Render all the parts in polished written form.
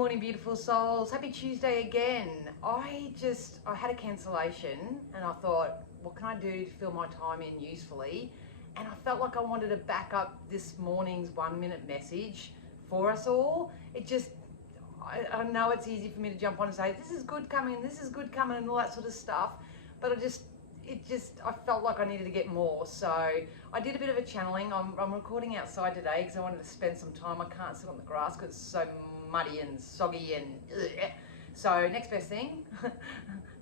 morning, beautiful souls. Happy Tuesday again. I had a cancellation and I thought, what can I do to fill my time in usefully? And I felt like I wanted to back up this morning's 1 minute message for us all. I know it's easy for me to jump on and say, this is good coming and all that sort of stuff. But I felt like I needed to get more. So I did a bit of a channeling. I'm recording outside today because I wanted to spend some time. I can't sit on the grass because it's so muddy and soggy and ugh. So next best thing,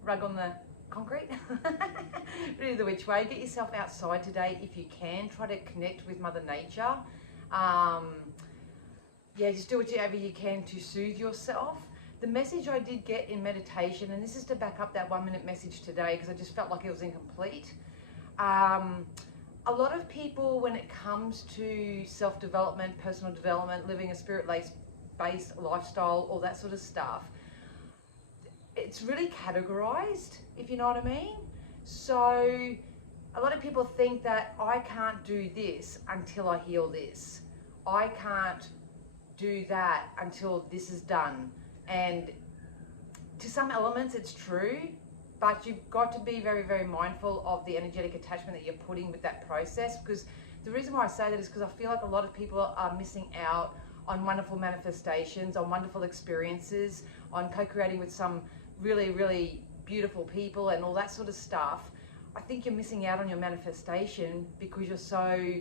rug on the concrete. But either which way, get yourself outside today if you can. Try to connect with Mother Nature. Just do whatever you can to soothe yourself. The message I did get in meditation, and this is to back up that 1 minute message today because I just felt like it was incomplete. A lot of people, when it comes to self-development, personal development, living a spirit-based lifestyle, all that sort of stuff, it's really categorized, if you know what I mean. So a lot of people think that I can't do this until I heal this. I can't do that until this is done. And to some elements it's true, but you've got to be very, very mindful of the energetic attachment that you're putting with that process, because the reason why I say that is because I feel like a lot of people are missing out on wonderful manifestations, on wonderful experiences, on co-creating with some really, really beautiful people and all that sort of stuff. I think you're missing out on your manifestation because you're so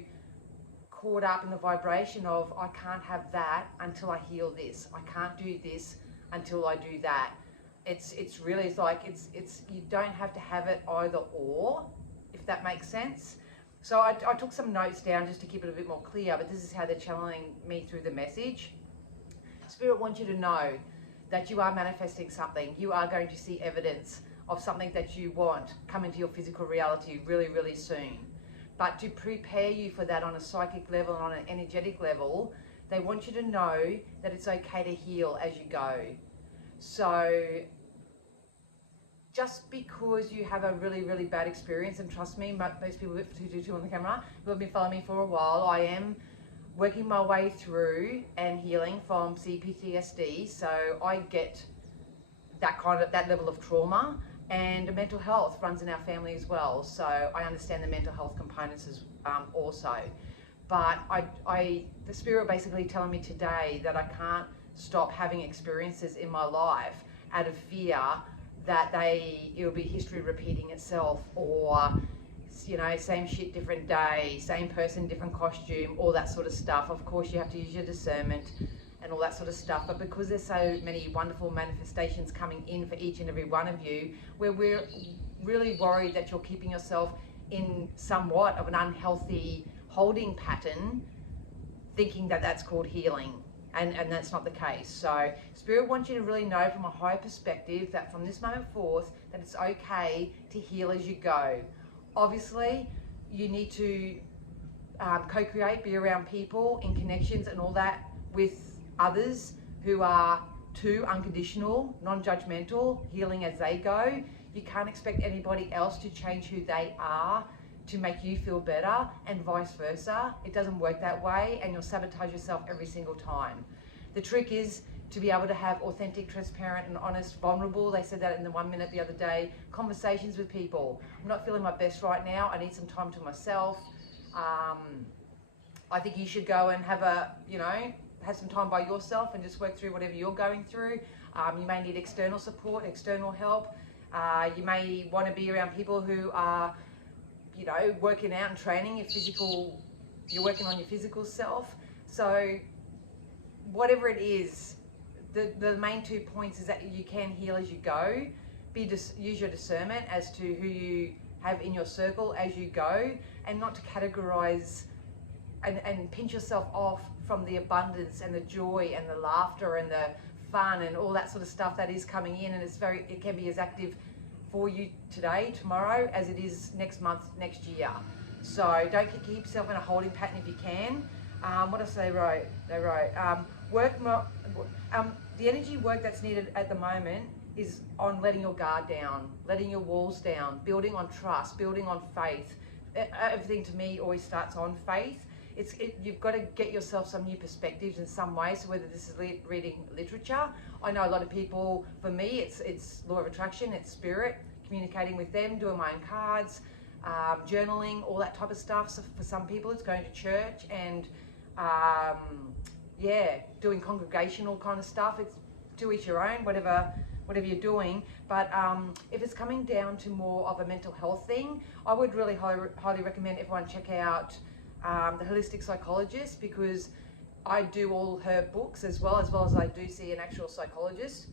caught up in the vibration of, I can't have that until I heal this. I can't do this until I do that. It's you don't have to have it either or, if that makes sense. So I took some notes down just to keep it a bit more clear, but this is how they're channeling me through the message. Spirit wants you to know that you are manifesting something. You are going to see evidence of something that you want come into your physical reality really, really soon. But to prepare you for that on a psychic level and on an energetic level, they want you to know that it's okay to heal as you go. So just because you have a really, really bad experience, and trust me, most people who on the camera who have been following me for a while, I am working my way through and healing from CPTSD. So I get that level of trauma, and mental health runs in our family as well. So I understand the mental health components also. But the spirit basically telling me today that I can't stop having experiences in my life out of fear that it'll be history repeating itself, or same shit, different day, same person, different costume, all that sort of stuff. Of course, you have to use your discernment and all that sort of stuff. But because there's so many wonderful manifestations coming in for each and every one of you, we're really worried that you're keeping yourself in somewhat of an unhealthy holding pattern, thinking that that's called healing. And that's not the case. So Spirit wants you to really know from a higher perspective that from this moment forth, that it's okay to heal as you go. Obviously, you need to co-create, be around people in connections and all that with others who are unconditional, non-judgmental, healing as they go. You can't expect anybody else to change who they are to make you feel better, and vice versa. It doesn't work that way, and you'll sabotage yourself every single time. The trick is to be able to have authentic, transparent and honest, vulnerable, they said that in the 1 minute the other day, conversations with people. I'm not feeling my best right now. I need some time to myself. I think you should go and have some time by yourself and just work through whatever you're going through. You may need external support, external help. You may want to be around people who are working out and training you're working on your physical self. So whatever it is, the main 2 points is that you can heal as you go. Use your discernment as to who you have in your circle as you go, and not to categorize and pinch yourself off from the abundance and the joy and the laughter and the fun and all that sort of stuff that is coming in. And it can be as active for you today, tomorrow, as it is next month, next year. So don't keep yourself in a holding pattern if you can. What else they wrote? The energy work that's needed at the moment is on letting your guard down, letting your walls down, building on trust, building on faith. Everything to me always starts on faith. you've got to get yourself some new perspectives in some way. So whether this is reading literature, I know a lot of people, for me, it's law of attraction, it's spirit, communicating with them, doing my own cards, journaling, all that type of stuff. So for some people, it's going to church and doing congregational kind of stuff. It's to each your own, whatever you're doing. But if it's coming down to more of a mental health thing, I would really highly recommend everyone check out the holistic psychologist, because I do all her books as well as I do see an actual psychologist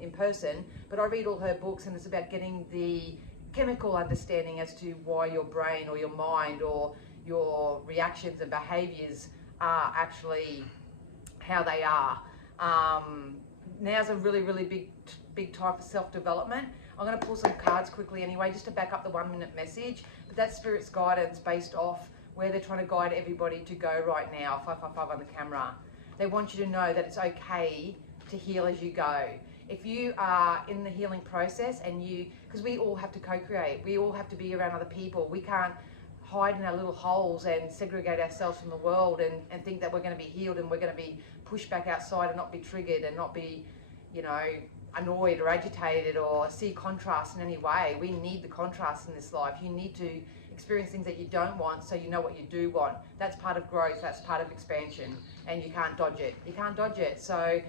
in person. But I read all her books, and it's about getting the chemical understanding as to why your brain or your mind or your reactions and behaviours are actually how they are. Now's a really, really big time for self-development. I'm going to pull some cards quickly anyway, just to back up the 1 minute message. But that's Spirit's guidance based off where they're trying to guide everybody to go right now. 555 on the camera. They want you to know that it's okay to heal as you go. If you are in the healing process and because we all have to co-create, we all have to be around other people. We can't hide in our little holes and segregate ourselves from the world and think that we're going to be healed and we're going to be pushed back outside and not be triggered and not be, annoyed or agitated or see contrast in any way. We need the contrast in this life. You need to experience things that you don't want so you know what you do want. That's part of growth, that's part of expansion, and you can't dodge it. You can't dodge it. So,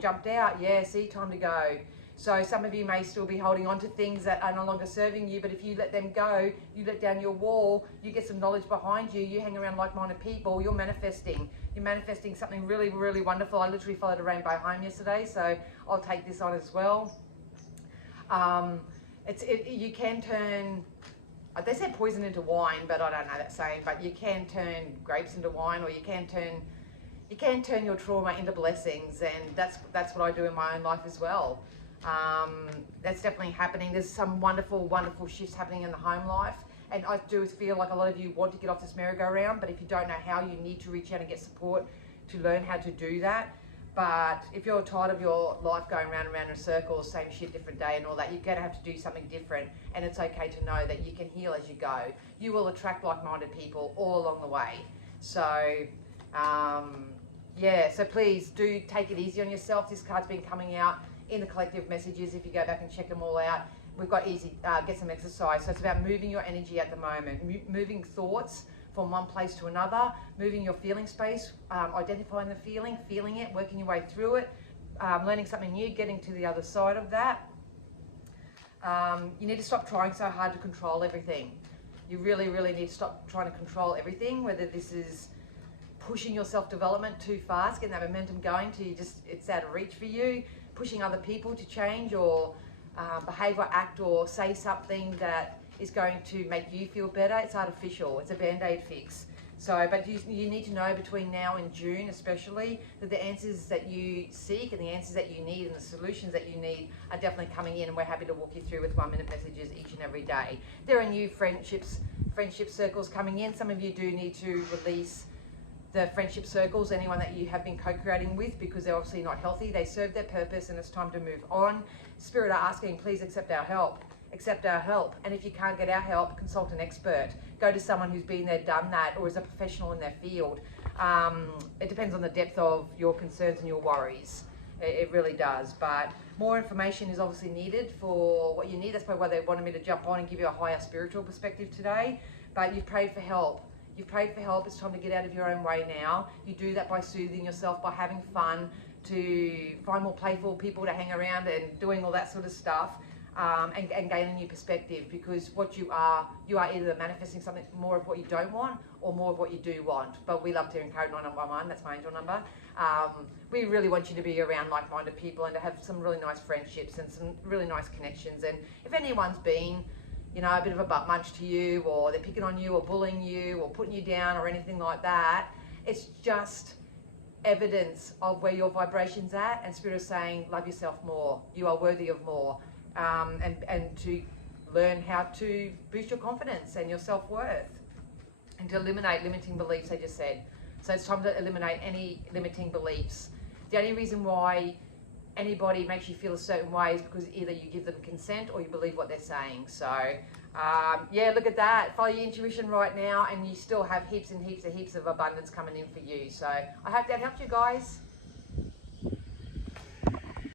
jumped out. Yeah, see, time to go. So some of you may still be holding on to things that are no longer serving you, but if you let them go, you let down your wall, you get some knowledge behind you, you hang around like-minded people, you're manifesting. You're manifesting something really, really wonderful. I literally followed a rainbow home yesterday, so I'll take this on as well. You can turn, they said poison into wine, but I don't know that saying, but you can turn grapes into wine, or you can turn your trauma into blessings, and that's what I do in my own life as well. That's definitely happening. There's some wonderful, wonderful shifts happening in the home life. And I do feel like a lot of you want to get off this merry-go-round, but if you don't know how, you need to reach out and get support to learn how to do that. But if you're tired of your life going round and round in circles, same shit, different day and all that, you're going to have to do something different. And it's okay to know that you can heal as you go. You will attract like-minded people all along the way. So, so please do take it easy on yourself. This card's been coming out in the collective messages. If you go back and check them all out, we've got get some exercise. So it's about moving your energy at the moment, moving thoughts from one place to another, moving your feeling space, identifying the feeling it, working your way through it, learning something new, getting to the other side of that. You need to stop trying so hard to control everything. You really, really need to stop trying to control everything, whether this is pushing your self-development too fast, getting that momentum going till it's out of reach for you, pushing other people to change or behave or act or say something that is going to make you feel better. It's artificial. It's a band-aid fix. So, but you need to know between now and June especially that the answers that you seek and the answers that you need and the solutions that you need are definitely coming in, and we're happy to walk you through with 1 minute messages each and every day. There are new friendship circles coming in. Some of you do need to release the friendship circles, anyone that you have been co-creating with, because they're obviously not healthy. They serve their purpose and it's time to move on. Spirit are asking, please accept our help. Accept our help. And if you can't get our help, consult an expert. Go to someone who's been there, done that, or is a professional in their field. It depends on the depth of your concerns and your worries. It really does. But more information is obviously needed for what you need. That's probably why they wanted me to jump on and give you a higher spiritual perspective today. But you've prayed for help. You've prayed for help. It's time to get out of your own way now. You do that by soothing yourself, by having fun, to find more playful people to hang around and doing all that sort of stuff, and gain a new perspective, because what you are either manifesting something more of what you don't want or more of what you do want. But we love to encode 911, that's my angel number. We really want you to be around like-minded people and to have some really nice friendships and some really nice connections. And if anyone's been a bit of a butt munch to you, or they're picking on you or bullying you or putting you down or anything like that, it's just evidence of where your vibration's at, and Spirit is saying, love yourself more. You are worthy of more. And to learn how to boost your confidence and your self-worth, and to eliminate limiting beliefs, they just said. So it's time to eliminate any limiting beliefs. The only reason why anybody makes you feel a certain way is because either you give them consent or you believe what they're saying. So Yeah, look at that. Follow your intuition right now, and you still have heaps and heaps of abundance coming in for you. So I hope that helped you guys.